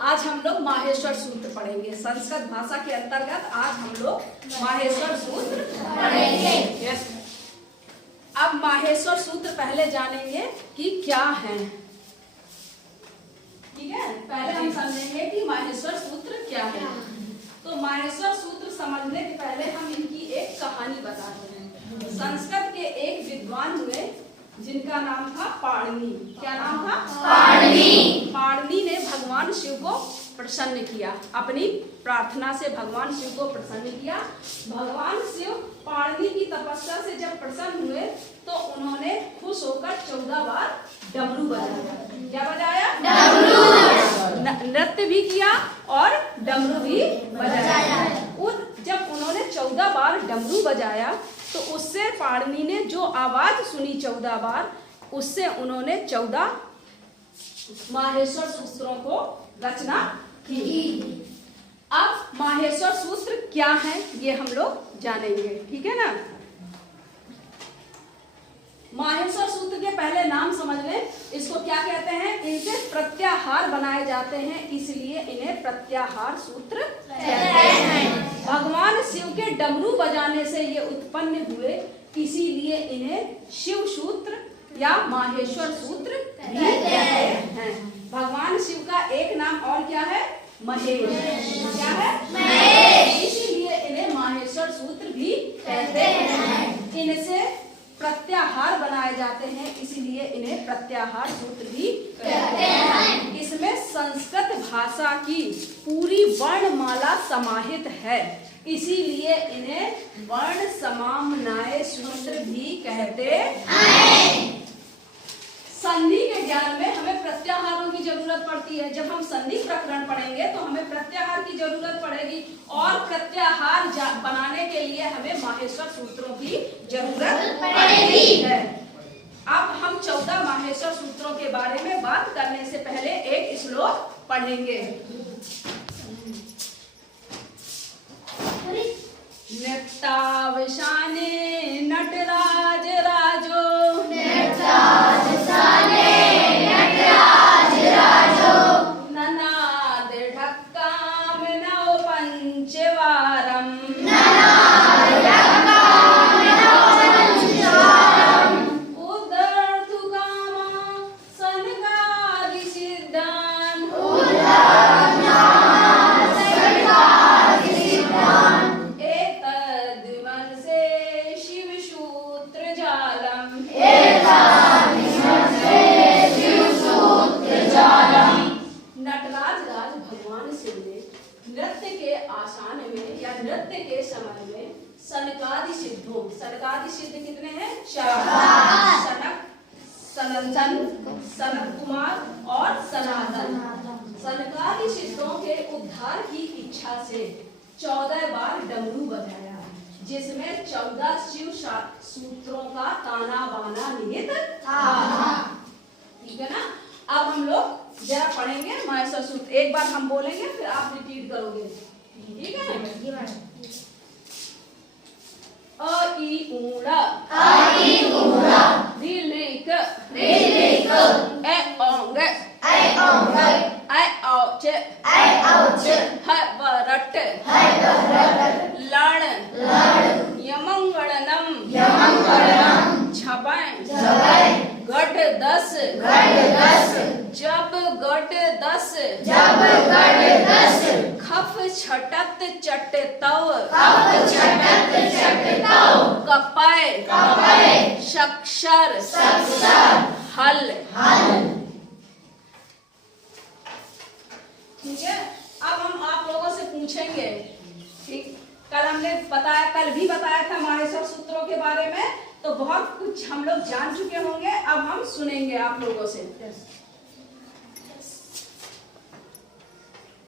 आज हम लोग माहेश्वर सूत्र पढ़ेंगे। संस्कृत भाषा के अंतर्गत आज हम लोग माहेश्वर सूत्र पढ़ेंगे। यस। अब माहेश्वर सूत्र पहले जानेंगे कि क्या है। ठीक है, पहले हम समझेंगे कि माहेश्वर सूत्र क्या है। तो माहेश्वर सूत्र समझने के पहले हम इनकी एक कहानी बताते हैं। संस्कृत के एक विद्वान हुए जिनका नाम था पाणिनि। क्या नाम था? पाणिनि। पाणिनि ने भगवान शिव को प्रसन्न किया। अपनी प्रार्थना से भगवान शिव को प्रसन्न किया। भगवान शिव पाणिनि की तपस्या से जब प्रसन्न हुए तो उन्होंने खुश होकर 14 बार डमरू बजाया। क्या बजाया? डमरू। नृत्य भी किया और डमरू भी बजाया। जब उन्होंने 14 बार डमरू बजाया तो उससे पाणिनि ने जो आवाज सुनी 14 बार, उससे उन्होंने 14 माहेश्वर सूत्रों को रचना की। अब माहेश्वर सूत्र क्या है ये हम लोग जानेंगे। ठीक है ना। माहेश्वर सूत्र के पहले नाम समझ लें। इसको क्या कहते हैं? इनसे प्रत्याहार बनाए जाते हैं, इसलिए इन्हें प्रत्याहार सूत्र कहते हैं। भगवान शिव के डमरू बजाने से ये उत्पन्न हुए, इसीलिए इन्हें शिव सूत्र या माहेश्वर सूत्र भी कहते हैं। भगवान शिव का एक नाम और क्या है? महेश। क्या है? महेश। इसीलिए इन्हें माहेश्वर सूत्र भी कहते हैं। इनसे प्रत्याहार बनाए जाते हैं, इसलिए इन्हें प्रत्याहार सूत्र भी कहते हैं। इसमें संस्कृत भाषा की पूरी वर्णमाला समाहित है, इसीलिए इन्हें वर्ण समाम्नाय सूत्र भी कहते हैं। संधि के ज्ञान में हमें प्रत्याहारों की जरूरत पड़ती है। जब हम संधि प्रकरण पढ़ेंगे तो हमें प्रत्याहार की जरूरत पड़ेगी, और प्रत्याहार बनाने के लिए हमें माहेश्वर सूत्रों की जरूरत पड़ेगी है। अब हम 14 माहेश्वर सूत्रों के बारे में बात करने से पहले एक श्लोक पढ़ेंगे। नृत्यावसाने नटराज राजो, ननाद ढक्काम नव पंचवारम, उदर्तु कामा सनकादि सिद्धान, एतद्विमर्शे शिव सूत्र जालम, नटराज राज भगवान शिव ने नृत्य के आसान में या नृत्य के समय में सनकादि सिद्धों, सनकादि सिद्ध कितने हैं? 4। सनक, सनंदन, सनक कुमार और सनातन। सनकादि सिद्धों के उद्धार की इच्छा से 14 बार डमरू बजाया, जिसमें 14 शिव सूत्रों का ताना बाना निहित था। ठीक है ना। अब हम लोग जरा पढ़ेंगे माहेश्वर सूत्र। एक बार हम बोलेंगे फिर आप रिपीट करोगे। ठीक है ना। अ ई ऊड़ा, रि लिक, ए ओंग, ऐ औच, ह वरट, लण, यमंगलनम, छबैं, गढ़ 10, जब गढ़ 10, खफ छटत चटतव, कपय, शक्षर, हल। ठीक है। अब हम आप लोगों से पूछेंगे। ठीक, कल हमने बताया, कल भी बताया था माहेश्वर सूत्रों के बारे में, तो बहुत कुछ हम लोग जान चुके होंगे। अब हम सुनेंगे आप लोगों से।